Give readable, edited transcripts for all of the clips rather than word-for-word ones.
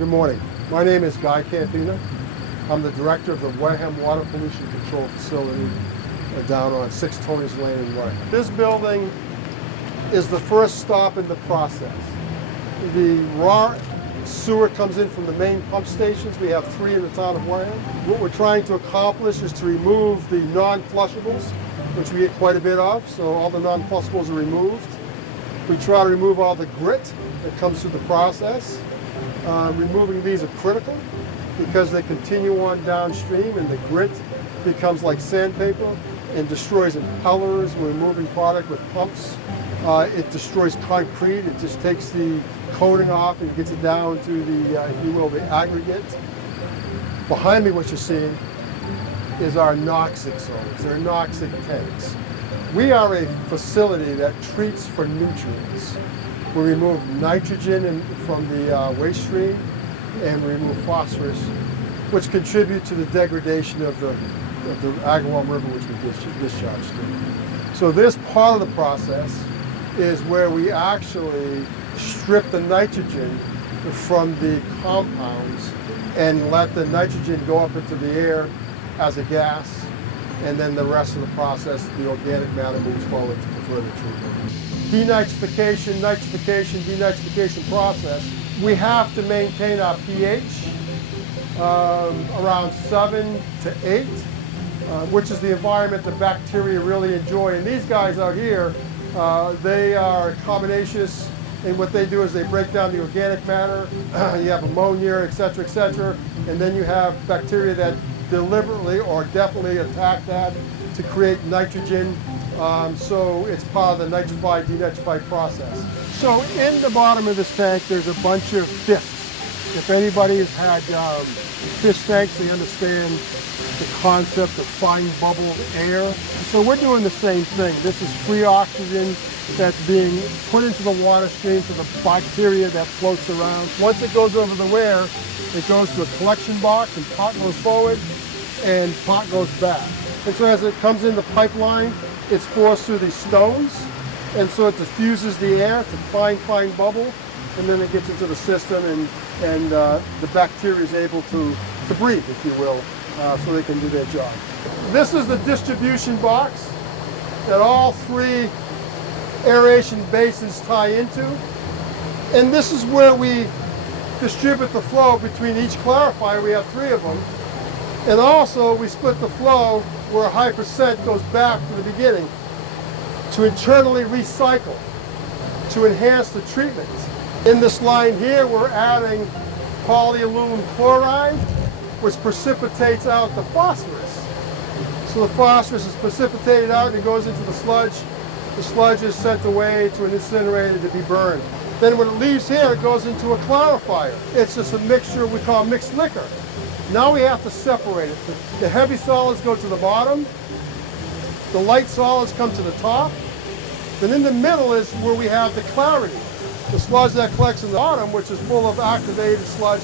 Good morning. My name is Campinha. I'm the director of the Wareham Water Pollution Control Facility down on 6 Tony's Lane in Wareham. This building is the first stop in the process. The raw sewer comes in from the main pump stations. We have 3 in the town of Wareham. What we're trying to accomplish is to remove the non-flushables, which we get quite a bit of, so all the non-flushables are removed. We try to remove all the grit that comes through the process. Removing these are critical because they continue on downstream and the grit becomes like sandpaper and destroys impellers. We're removing product with pumps. It destroys concrete. It just takes the coating off and gets it down to the, if you will, the aggregate. Behind me, what you're seeing is our noxic zones. They're noxic tanks. We are a facility that treats for nutrients. We remove nitrogen from the waste stream and we remove phosphorus, which contribute to the degradation of the Agawam River, which we discharge to. So this part of the process is where we actually strip the nitrogen from the compounds and let the nitrogen go up into the air as a gas, and then the rest of the process, the organic matter, moves forward to further treatment. Denitrification, nitrification, denitrification process. We have to maintain our pH around 7 to 8, which is the environment the bacteria really enjoy. And these guys out here, they are carbonaceous, and what they do is they break down the organic matter. You have ammonia, et cetera, and then you have bacteria that deliberately or definitely attack that to create nitrogen. So it's part of the nitrified, denitrified process. So in the bottom of this tank, there's a bunch of fists. If anybody has had fish tanks, they understand the concept of fine bubbled air. So we're doing the same thing. This is free oxygen that's being put into the water stream for the bacteria that floats around. Once it goes over the weir, it goes to a collection box, and pot goes forward and pot goes back. And so as it comes in the pipeline, it's forced through these stones, and so it diffuses the air to fine bubble, and then it gets into the system, and the bacteria is able to breathe, if you will, so they can do their job. This is the distribution box that all 3 aeration basins tie into, and this is where we distribute the flow between each clarifier. We have 3 of them, and also we split the flow where a high percent goes back to the beginning to internally recycle, to enhance the treatment. In this line here, we're adding polyaluminum chloride, which precipitates out the phosphorus. So the phosphorus is precipitated out and it goes into the sludge. The sludge is sent away to an incinerator to be burned. Then when it leaves here, it goes into a clarifier. It's just a mixture we call mixed liquor. Now we have to separate it. The heavy solids go to the bottom, the light solids come to the top, then in the middle is where we have the clarity. The sludge that collects in the bottom, which is full of activated sludge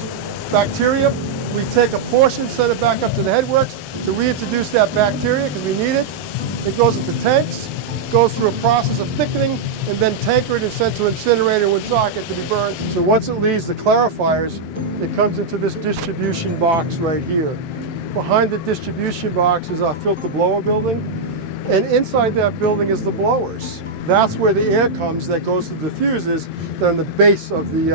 bacteria. We take a portion, send it back up to the headworks to reintroduce that bacteria because we need it. It goes into tanks, goes through a process of thickening, and then tankered and sent to an incinerator in Woonsocket to be burned. So once it leaves the clarifiers, it comes into this distribution box right here. Behind the distribution box is our filter blower building, and inside that building is the blowers. That's where the air comes that goes to the diffusers that are on the base of the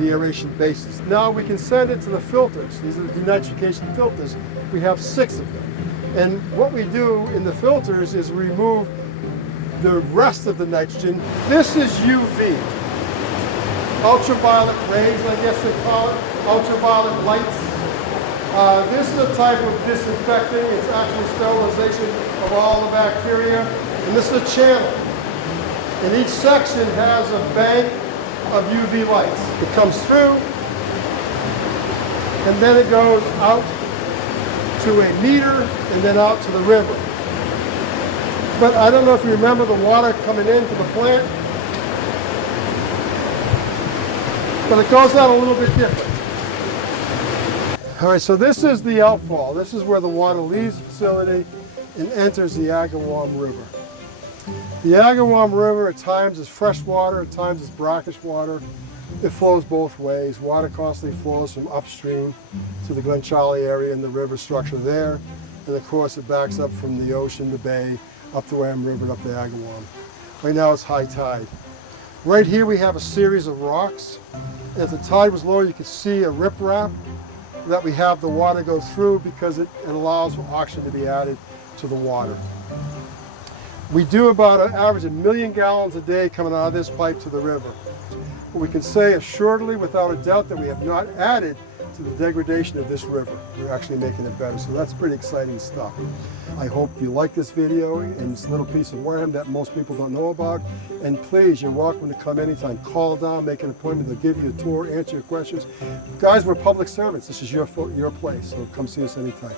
aeration bases. Now we can send it to the filters. These are the denitrification filters. We have 6 of them. And what we do in the filters is remove the rest of the nitrogen. This is UV. Ultraviolet rays, I guess they call it, ultraviolet lights. This is a type of disinfecting. It's actually sterilization of all the bacteria. And this is a channel. And each section has a bank of UV lights. It comes through, and then it goes out to a meter, and then out to the river. But I don't know if you remember the water coming into the plant, but it goes out a little bit different. All right, so this is the outfall. This is where the water leaves the facility and enters the Agawam River. The Agawam River at times is fresh water, at times is brackish water. It flows both ways. Water constantly flows from upstream to the Glen Charlie area and the river structure there. And of course it backs up from the ocean, the bay, up the Wareham River and up the Agawam. Right now it's high tide. Right here we have a series of rocks. If the tide was low, you could see a riprap that we have the water go through because it allows for oxygen to be added to the water. We do about an average of 1 million gallons a day coming out of this pipe to the river. But we can say assuredly, without a doubt, that we have not added to the degradation of this river. We're actually making it better, so that's pretty exciting stuff. I hope you like this video and this little piece of Wareham that most people don't know about. And please, you're welcome to come anytime. Call down, make an appointment, they'll give you a tour, answer your questions. Guys, we're public servants. This is your place, so come see us anytime.